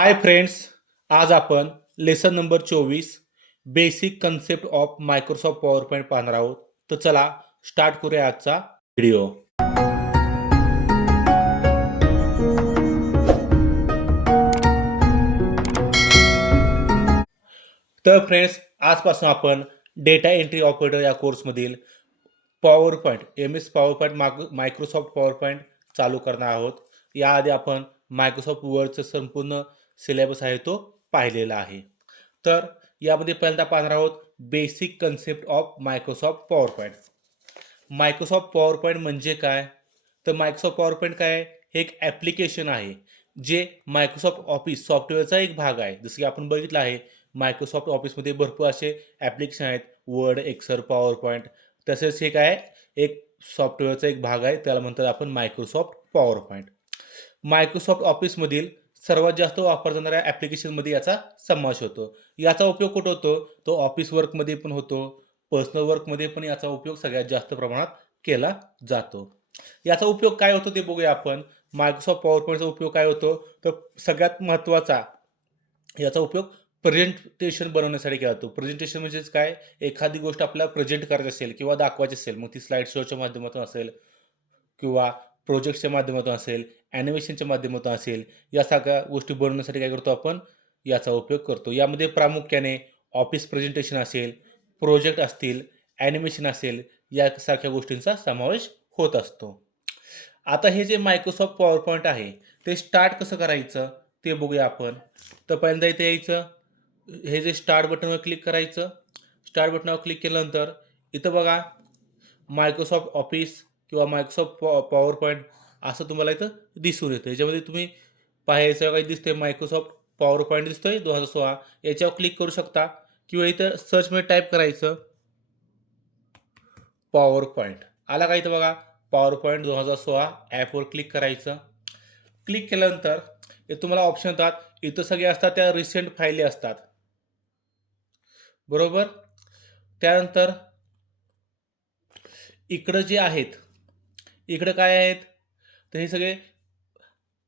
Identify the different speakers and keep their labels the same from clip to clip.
Speaker 1: हाय friends आज आपण lesson number चोवीस basic concept of Microsoft power point पाहणार आहोत. तर चला स्टार्ट करूया आजचा व्हिडिओ तर फ्रेंड्स आजपासून आपण डेटा एंट्री ऑपरेटर या कोर्समधील power point M S power point माग मायक्रोसॉफ्ट पॉवर पॉईंट चालू करणार आहोत. याआधी आपण मायक्रोसॉफ्ट वर्डचं संपूर्ण सिलेबस आहे तो पाहिलेला आहे. तर यामध्ये पहिल्यांदा पाहणार आहोत basic concept of Microsoft power point Microsoft power point म्हणजे काय? तर मायक्रोसॉफ्ट पॉवर पॉईंट काय? आहे हे एक ॲप्लिकेशन आहे जे मायक्रोसॉफ्ट ऑफिस सॉफ्टवेअरचा एक भाग आहे. जसं की आपण बघितलं आहे मायक्रोसॉफ्ट ऑफिसमध्ये भरपूर असे ॲप्लिकेशन आहेत. वर्ड एक्सर पॉवर पॉईंट तसेच हे काय? आहे एक सॉफ्टवेअरचा एक भाग आहे. त्याला म्हणतात आपण मायक्रोसॉफ्ट पॉवर पॉईंट मायक्रोसॉफ्ट ऑफिसमधील सर्वात जास्त वापर जाणाऱ्या ॲप्लिकेशनमध्ये याचा समावेश होतो. याचा उपयोग कुठं होतो? तो ऑफिस वर्कमध्ये पण होतो. पर्सनल वर्कमध्ये पण याचा उपयोग सगळ्यात जास्त प्रमाणात केला जातो. याचा उपयोग काय होतो ते बघूया आपण. मायक्रोसॉफ्ट पॉवर पॉईंटचा उपयोग काय होतो? तर सगळ्यात महत्त्वाचा याचा उपयोग प्रेझेंटेशन बनवण्यासाठी केला जातो. प्रेझेंटेशन म्हणजेच काय? एखादी गोष्ट आपल्याला प्रेझेंट करायची असेल किंवा दाखवायची असेल मग ती स्लाईड शोच्या माध्यमातून असेल किंवा प्रोजेक्टच्या माध्यमातून असेल ॲनिमेशनच्या माध्यमातून असेल या सगळ्या गोष्टी बनवण्यासाठी काय करतो आपण? याचा उपयोग करतो. यामध्ये प्रामुख्याने ऑफिस प्रेझेंटेशन असेल प्रोजेक्ट असतील ॲनिमेशन असेल यासारख्या गोष्टींचा समावेश होत असतो. आता हे जे मायक्रोसॉफ्ट पॉवर पॉईंट आहे ते स्टार्ट कसं करायचं ते बघूया आपण. तर पहिल्यांदा इथे यायचं. हे जे स्टार्ट बटनवर क्लिक करायचं. स्टार्ट बटनावर क्लिक केल्यानंतर इथं बघा मायक्रोसॉफ्ट ऑफिस किंवा मायक्रोसॉफ्ट पॉ पॉवर पॉईंट असं तुम्हाला इथं दिसून येतं. याच्यामध्ये तुम्ही पाहायचं काही दिसतंय मायक्रोसॉफ्ट पॉवर पॉईंट दिसतोय दोन हजार सोळा. याच्यावर क्लिक करू शकता. किंवा इथं सर्चमध्ये टाईप करायचं. पॉवर पॉईंट आला का इथं बघा? पॉवर पॉईंट दोन हजार सोळा. ॲपवर क्लिक करायचं. क्लिक केल्यानंतर हे तुम्हाला ऑप्शन येतात. इथं सगळे असतात त्या रिसेंट फायली असतात. बरोबर? त्यानंतर इकडं जे आहेत इकडं काय आहेत? तर हे सगळे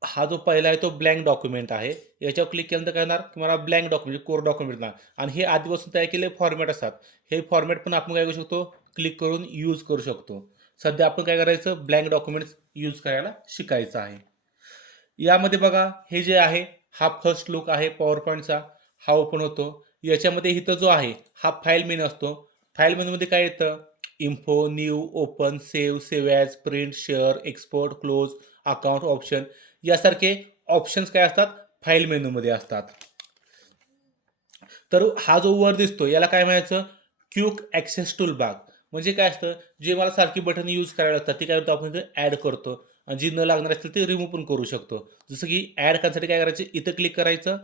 Speaker 1: हा जो पहिला आहे तो ब्लँक डॉक्युमेंट आहे. याच्यावर क्लिक केल्यानंतर काय होणार? तुम्हाला ब्लँक डॉक्युमेंट कोर डॉक्युमेंट येणार आणि हे आधीपासून तयार केलेले फॉर्मॅट असतात. हे फॉर्मॅट पण आपण काय करू शकतो? क्लिक करून यूज करू शकतो. सध्या आपण काय करायचं? ब्लँक डॉक्युमेंट्स यूज करायला शिकायचं आहे. यामध्ये बघा हे जे आहे हा फर्स्ट लुक आहे पॉवर पॉईंटचा हा ओपन होतो. याच्यामध्ये इथं जो आहे हा फाईल मेनू असतो. फाईल मेनूमध्ये काय येतं? Info new open save save as print share export close account option यासारखे ऑप्शन्स काय असतात? फाईल मेनूमध्ये असतात. तर हा जो वर दिसतो याला काय म्हणायचं? क्यूक ॲक्सेस टूल बाग म्हणजे काय असतं? जे मला सारखी बटन यूज करायला लागतात ती काय करतो? आपण इथं ॲड करतो. आणि जी न लागणार असतील ते रिमूव्ह पण करू शकतो. जसं की ॲड करण्यासाठी काय करायचं? इथं क्लिक करायचं.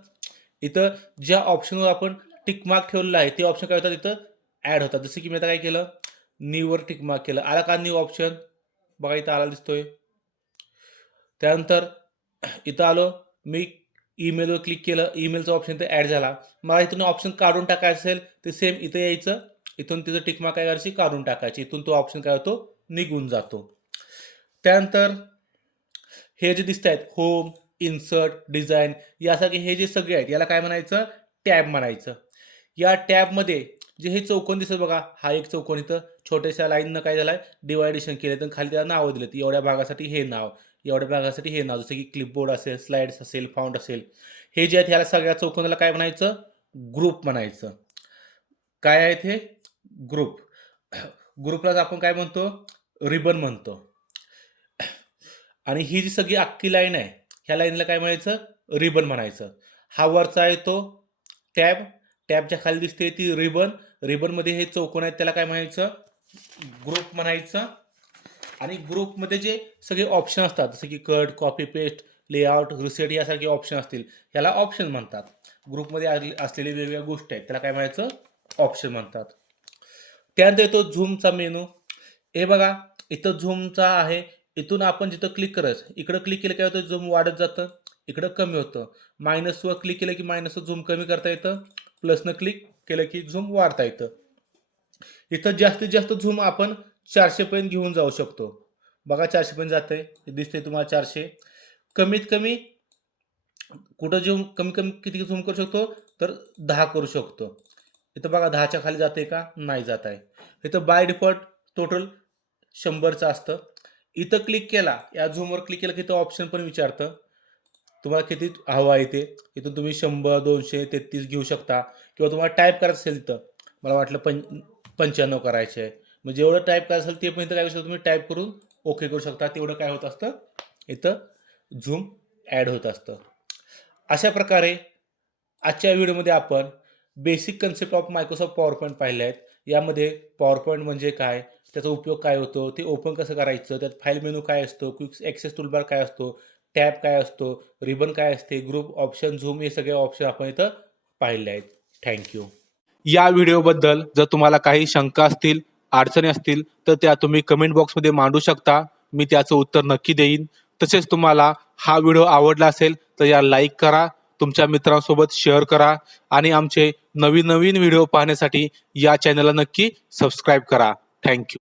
Speaker 1: इथं ज्या ऑप्शनवर आपण टिक मार्क आहे ते ऑप्शन काय होतात? इथं ॲड होतात. जसं की मी आता काय केलं? न्यूवर टिक मार्क केलं. आला का न्यू ऑप्शन बघा इथं आला दिसतोय. त्यानंतर इथं आलो. मी ईमेलवर क्लिक केलं. ईमेलचं ऑप्शन इथं ॲड झाला. मला इथून ऑप्शन काढून टाकायचं असेल ते सेम इथं यायचं. इथून तिथं टिक मार्क काय करायची काढून टाकायची. इथून तो ऑप्शन काय होतो? निघून जातो. त्यानंतर हे जे दिसत आहेत होम इन्सर्ट डिझाईन यासारखे हे जे सगळे आहेत याला काय म्हणायचं? टॅब म्हणायचं. या टॅबमध्ये जे हे चौकोन दिसत बघा हा एक चौकोन इथं. छोट्याशा लाईननं काय झालं आहे डिवायडेशन केलं तर खाली त्याला नावं दिलं एवढ्या भागासाठी हे नाव. एवढ्या भागासाठी हे नाव. जसं की क्लिपबोर्ड असेल स्लाइड्स असेल फाउंड असेल. हे जे आहेत ह्याला सगळ्या चौकोनाला काय म्हणायचं? ग्रुप म्हणायचं. काय आहेत हे? ग्रुप ग्रुपलाच आपण काय म्हणतो? रिबन म्हणतो. आणि ही जी सगळी अख्खी लाईन आहे ह्या लाईनला काय म्हणायचं? रिबन म्हणायचं. हा वरचा आहे तो टॅब टॅबच्या खाली दिसते ती रिबन रिबनमध्ये हे चौकोन आहेत त्याला काय म्हणायचं? ग्रुप म्हणायचं. आणि ग्रुपमध्ये जे सगळे ऑप्शन असतात जसं की cut copy paste layout reset यासारखे ऑप्शन असतील याला ऑप्शन म्हणतात. ग्रुपमध्ये असलेले वेगवेगळ्या गोष्टी आहेत त्याला काय म्हणायचं? ऑप्शन म्हणतात. त्यानंतर येतो झूमचा मेनू हे बघा इथं झूमचा आहे इथून आपण जिथं क्लिक करत इकडं क्लिक केलं काय होतं? झूम वाढत जातं इकडं कमी होतं. मायनसवर क्लिक केलं की मायनसवर झूम कमी करता येतं प्लसनं क्लिक केलं की झूम वाढता येतं. इथं जास्तीत जास्त झूम आपण चारशेपर्यंत घेऊन जाऊ शकतो. बघा चारशेपर्यंत जात आहे दिसते तुम्हाला चारशे. कमीत कमी कुठं झूम कमी कमी किती झूम करू शकतो? तर दहा करू शकतो. इथं बघा दहाच्या खाली जाते का? नाही जात आहे इथं बाय डिफॉल्ट टोटल शंभरचं असतं. इथं क्लिक केला या झूमवर क्लिक केलं की इथं ऑप्शन पण विचारतं. तुम्हाला किती हवं आहे ते इथून तुम्ही शंभर दोनशे तेहतीस घेऊ शकता. किंवा तुम्हाला टाईप करायचं असेल इथं मला वाटलं पं पंच्याण्णव करायचं आहे. मग जेवढं टाईप करायचं असेल ते पण इथं काय करू शकता तुम्ही टाईप करून ओके करू शकता. तेवढं काय होत असतं? इथं झूम ॲड होत असतं. अशा प्रकारे आजच्या व्हिडिओमध्ये आपण basic concept of Microsoft power point पाहिले आहेत. यामध्ये पॉवर पॉईंट म्हणजे काय? त्याचा उपयोग काय होतो? ते ओपन कसं करायचं? त्यात फाईल मेनू काय असतो? क्विक ॲक्सेस टूलबार काय असतो? टॅब काय असतो रिबन काय असते ग्रुप ऑप्शन झूम हे सगळे ऑप्शन आपण इथं पाहिले आहेत. थँक्यू या व्हिडिओबद्दल जर तुम्हाला काही शंका असतील अडचणी असतील तर त्या तुम्ही कमेंट बॉक्समध्ये मांडू शकता. मी त्याचं उत्तर नक्की देईन. तसेच तुम्हाला हा व्हिडिओ आवडला असेल तर या लाईक करा. तुमच्या मित्रांसोबत शेअर करा. आणि आमचे नवीन नवीन व्हिडिओ पाहण्यासाठी या चॅनलला नक्की सबस्क्राईब करा. थँक्यू